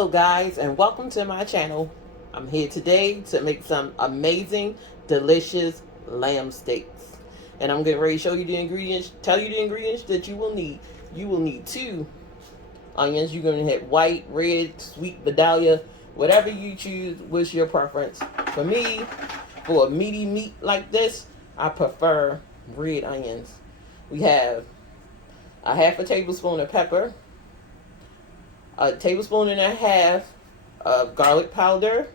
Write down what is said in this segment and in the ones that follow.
Hello guys, and welcome to my channel. I'm here today to make some amazing, delicious lamb steaks. And I'm getting ready to show you the ingredients, tell you the ingredients that you will need. You will need 2 onions. You're going to hit white, red, sweet, Vidalia, whatever you choose, what's your preference. For me, for a meaty meat like this, I prefer red onions. We have a half a tablespoon of pepper, a tablespoon and a half of garlic powder,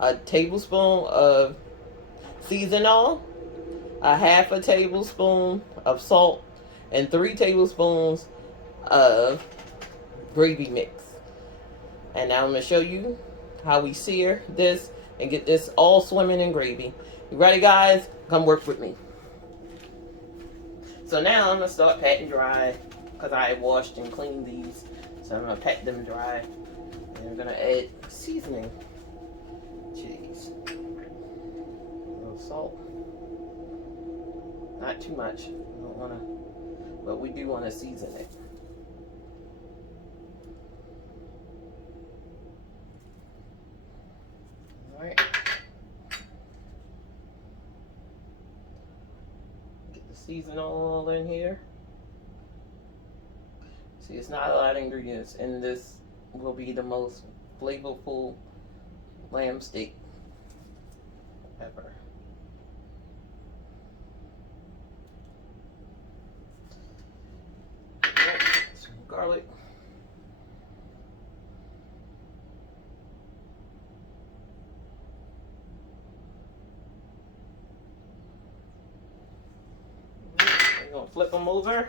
a tablespoon of seasoning, a half a tablespoon of salt, and 3 tablespoons of gravy mix. And now I'm going to show you how we sear this and get this all swimming in gravy. You ready, guys? Come work with me. So now I'm going to start patting dry because I washed and cleaned these. So I'm going to pat them dry. And I'm going to add seasoning. Cheese. A little salt. Not too much. I don't want to, but we do want to season it. Alright. Get the seasoning all in here. See, it's not a lot of ingredients, and this will be the most flavorful lamb steak ever. Some garlic. We're going to flip them over.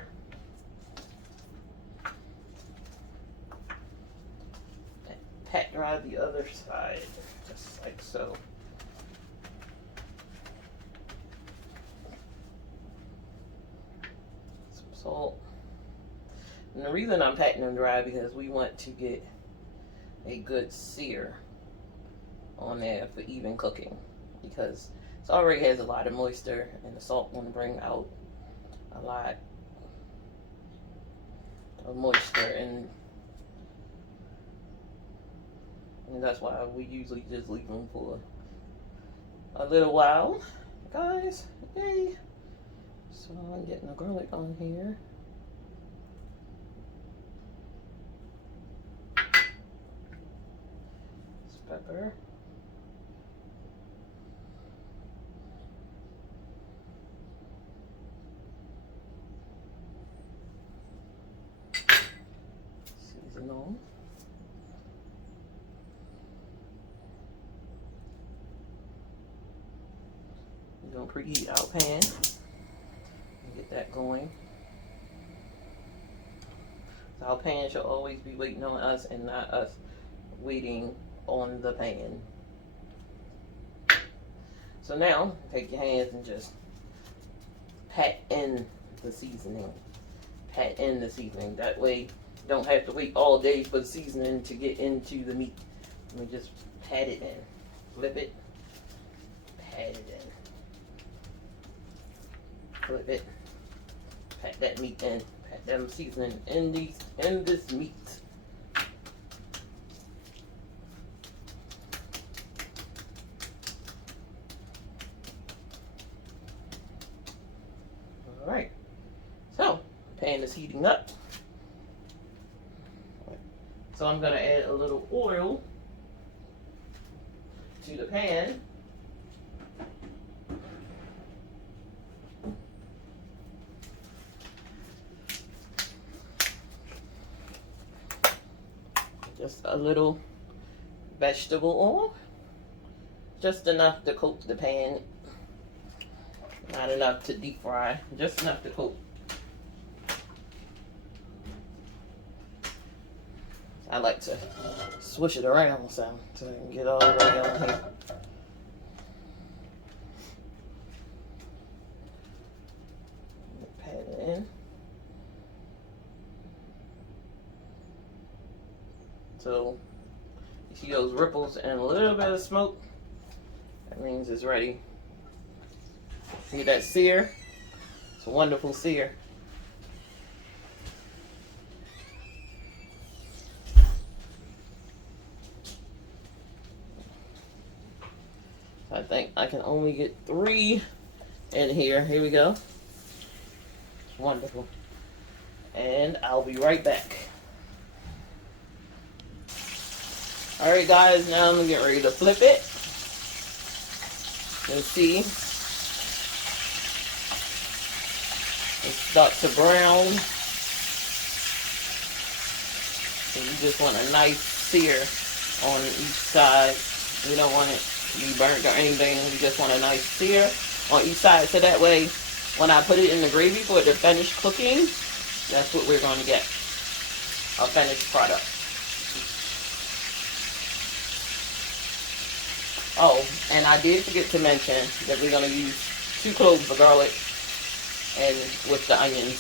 Pat dry the other side, just like so. Some salt. And the reason I'm patting them dry because we want to get a good sear on there for even cooking, because it already has a lot of moisture and the salt will bring out a lot of moisture, and that's why we usually just leave them for a little while, guys. Yay! So I'm getting the garlic on here. This pepper. Seasoning. We're going to preheat our pan and get that going. So our pan should always be waiting on us and not us waiting on the pan. So now, take your hands and just pat in the seasoning. Pat in the seasoning. That way, you don't have to wait all day for the seasoning to get into the meat. Let me just pat it in. Flip it. Pat it in. Flip it. Pat that meat in. Pat them seasoning in this meat. Alright. So, pan is heating up. So I'm going to add a little oil to the pan. Just a little vegetable oil, just enough to coat the pan, not enough to deep fry, just enough to coat. I like to swish it around so I can get all the way on here. Pat it in. So you see those ripples and a little bit of smoke, that means it's ready. See that sear? It's a wonderful sear. I can only get 3 in here. Here we go. Wonderful. And I'll be right back. Alright guys, now I'm going to get ready to flip it. And see. It starts to brown. And you just want a nice sear on each side. You don't want it to be burnt or anything. You just want a nice sear on each side. So that way, when I put it in the gravy for it to finish cooking, that's what we're going to get. A finished product. Oh, and I did forget to mention that we're going to use 2 cloves of garlic and with the onions.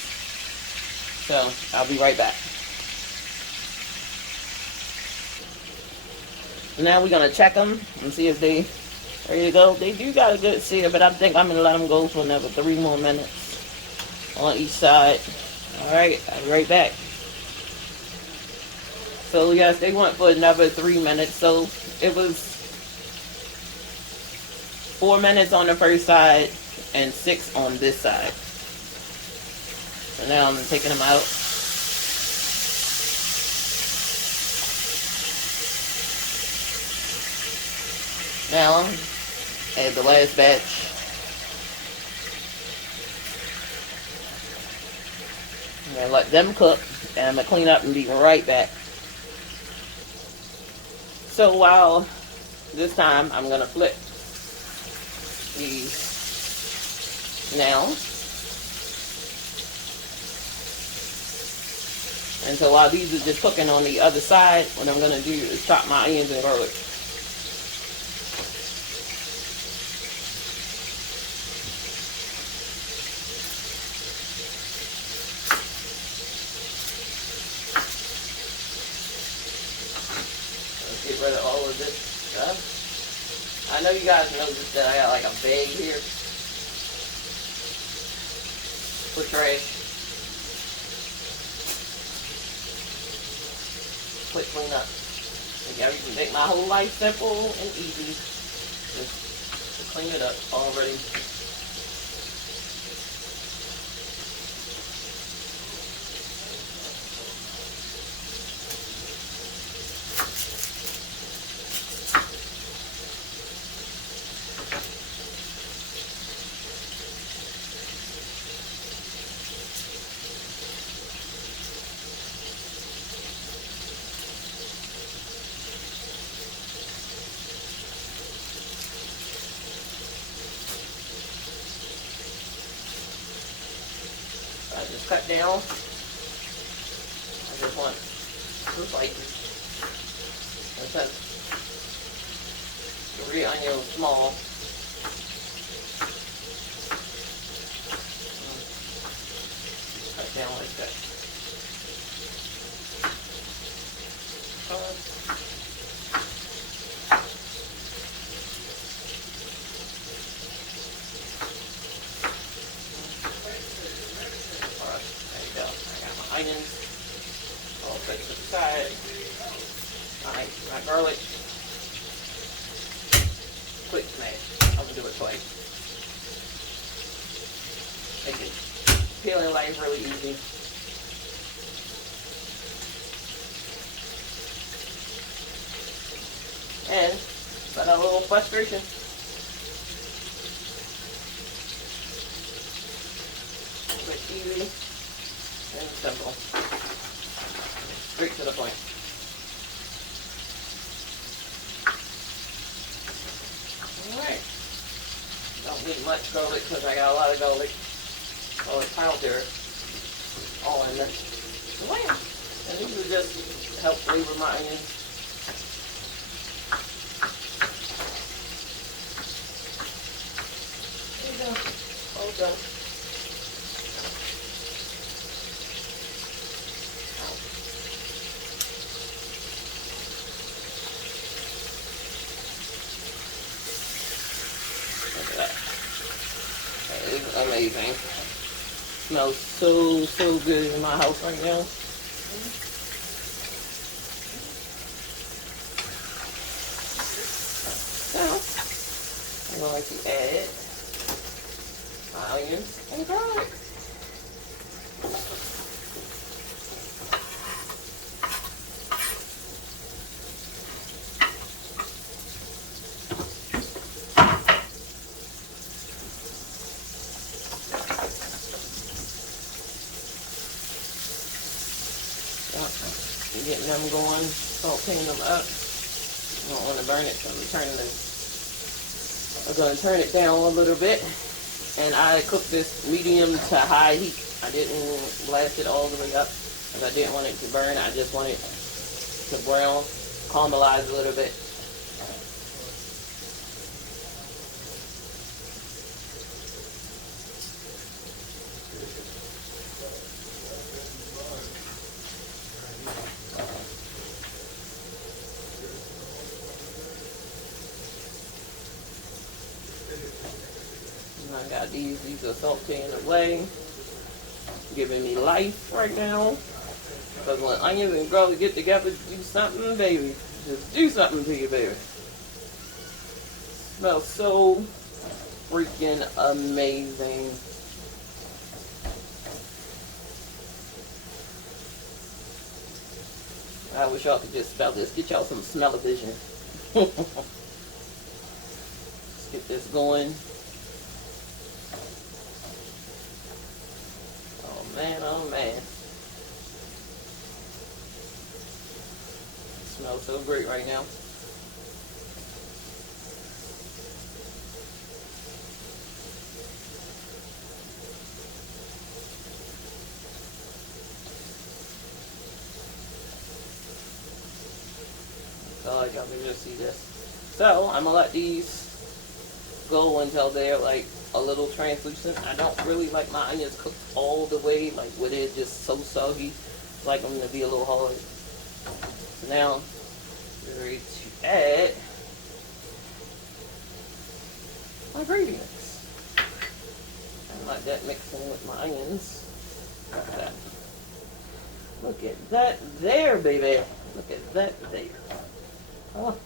So, I'll be right back. Now we're going to check them and see if they ready to go. They do got a good sear, but I think I'm going to let them go for another 3 more minutes on each side. Alright, I'll be right back. So yes, they went for another 3 minutes. So it was 4 minutes on the first side and 6 on this side. So now I'm taking them out. Now, add the last batch. I'm going to let them cook, and I'm going to clean up and be right back. So while this time, I'm going to flip these now. And so while these are just cooking on the other side, what I'm going to do is chop my onions and garlic. Get rid of all of this stuff. I know you guys noticed that I got like a bag here for trash. Quick clean up. You can make my whole life simple and easy. Just to clean it up already. I just cut down. I just want 2 slices. And since the red onion is small, cut down like that. Onions, all put to the side. My garlic, quick smash. I'm gonna do it twice. Make it peeling life really easy. And but a little frustration. Quick, easy. And simple. Straight to the point. Alright. Don't need much garlic because I got a lot of garlic. Oh, it's powder all in there. Lamb. And these will just help flavor my onions. There you go. All done. Amazing. Smells so good in my house right now. Now, I'm going to add my onions and garlic. Getting them going, sauteing them up. I don't want to burn it, so I'm going to turn it down a little bit. And I cooked this medium to high heat. I didn't blast it all the way up because I didn't want it to burn. I just wanted to brown, caramelize a little bit. I got these are sauteing away, giving me life right now. Because when onions and garlic get together, do something, baby. Just do something to you, baby. Smells so freaking amazing. I wish y'all could just smell this. Get y'all some smell-o-vision. Let's get this going. Oh man. It smells so great right now. So like y'all can just see this. So I'm gonna let these go until they're like a little translucent. I don't really like my onions cooked all the way, like where they're just so soggy. I like them to be a little hard. So now we're ready to add my gravy mix. I like that mixing with my onions. Look at that. Look at that there, baby. Look at that there. Oh.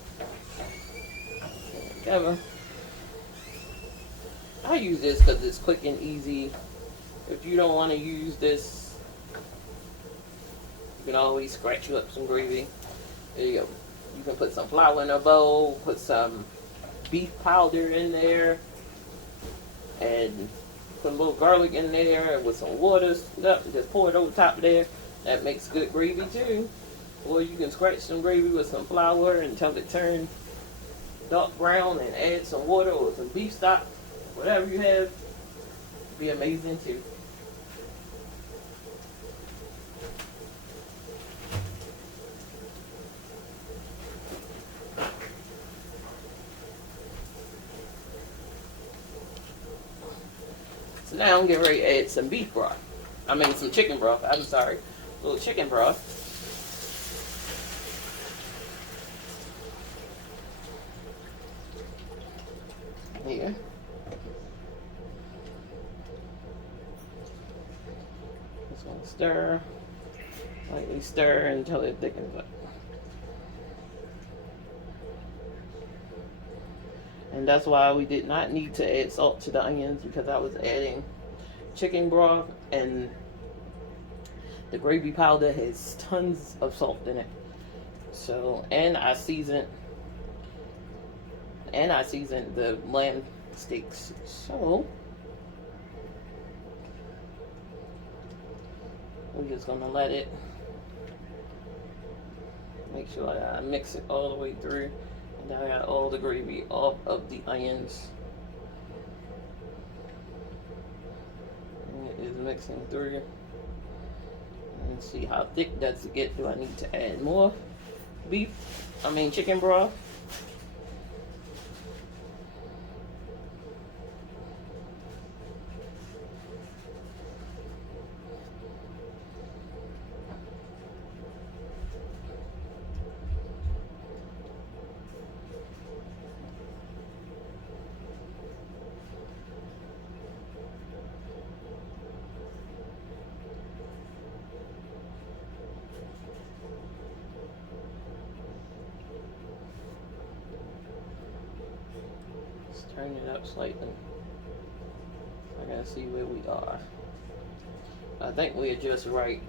There we go. I use this because it's quick and easy. If you don't want to use this, you can always scratch you up some gravy. There you go. You can put some flour in a bowl, put some beef powder in there, and put a little garlic in there with some water, just pour it over top of there. That makes good gravy too. Or you can scratch some gravy with some flour until it turns dark brown and add some water or some beef stock. Whatever you have, be amazing too. So now I'm getting ready to add some beef broth. I mean some chicken broth. I'm sorry. A little chicken broth. Here. Just gonna stir, lightly stir until it thickens up. And that's why we did not need to add salt to the onions, because I was adding chicken broth and the gravy powder has tons of salt in it. So, and I seasoned the lamb steaks. So we're just gonna let it, make sure I mix it all the way through. And now I got all the gravy off of the onions. And it is mixing through. And see how thick does it get. Do I need to add more chicken broth? turn it up slightly. I gotta see where we are. I think we're just right.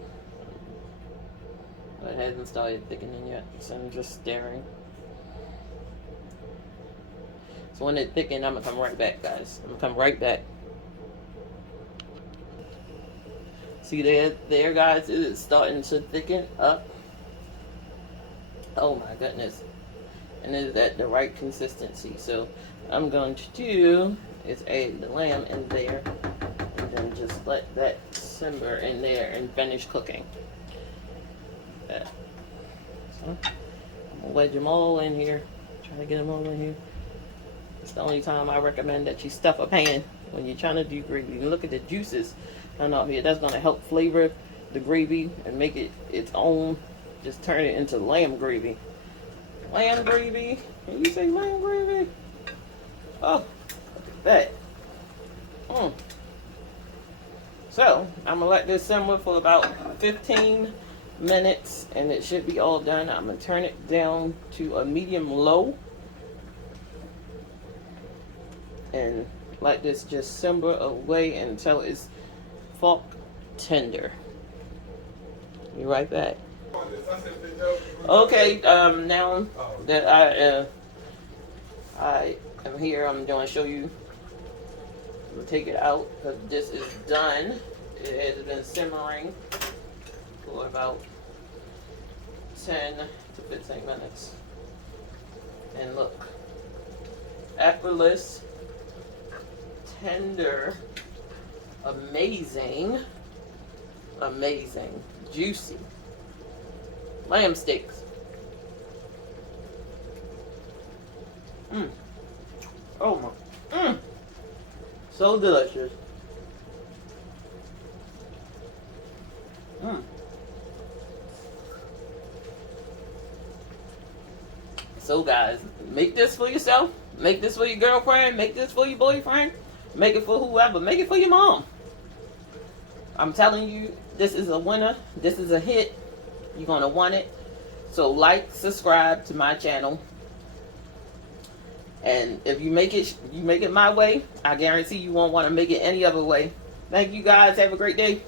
It hasn't started thickening yet, so I'm just stirring. So when it thickens, I'm gonna come right back, guys. I'm gonna come right back. See there, guys, it is starting to thicken up. Oh my goodness. And it is at the right consistency. So I'm going to do is add the lamb in there and then just let that simmer in there and finish cooking. So I'm gonna wedge them all in here. Try to get them all in here. It's the only time I recommend that you stuff a pan when you're trying to do gravy. You look at the juices on out here. That's going to help flavor the gravy and make it its own. Just turn it into lamb gravy. Lamb gravy. Can you say lamb gravy? Oh, look at that. So, I'm going to let this simmer for about 15 minutes and it should be all done. I'm going to turn it down to a medium low and let this just simmer away until it's fork tender. Be right back. Okay, now that I am here, I'm going to show you. I'm going to take it out because this is done. It has been simmering for about 10 to 15 minutes. And look, effortless, tender, amazing, juicy lamb steaks. Oh my, so delicious. So guys, make this for yourself, make this for your girlfriend, make this for your boyfriend, make it for whoever, make it for your mom. I'm telling you, this is a winner, this is a hit. You're going to want it. So like, subscribe to my channel. And if you make it my way, I guarantee you won't want to make it any other way. Thank you guys. Have a great day.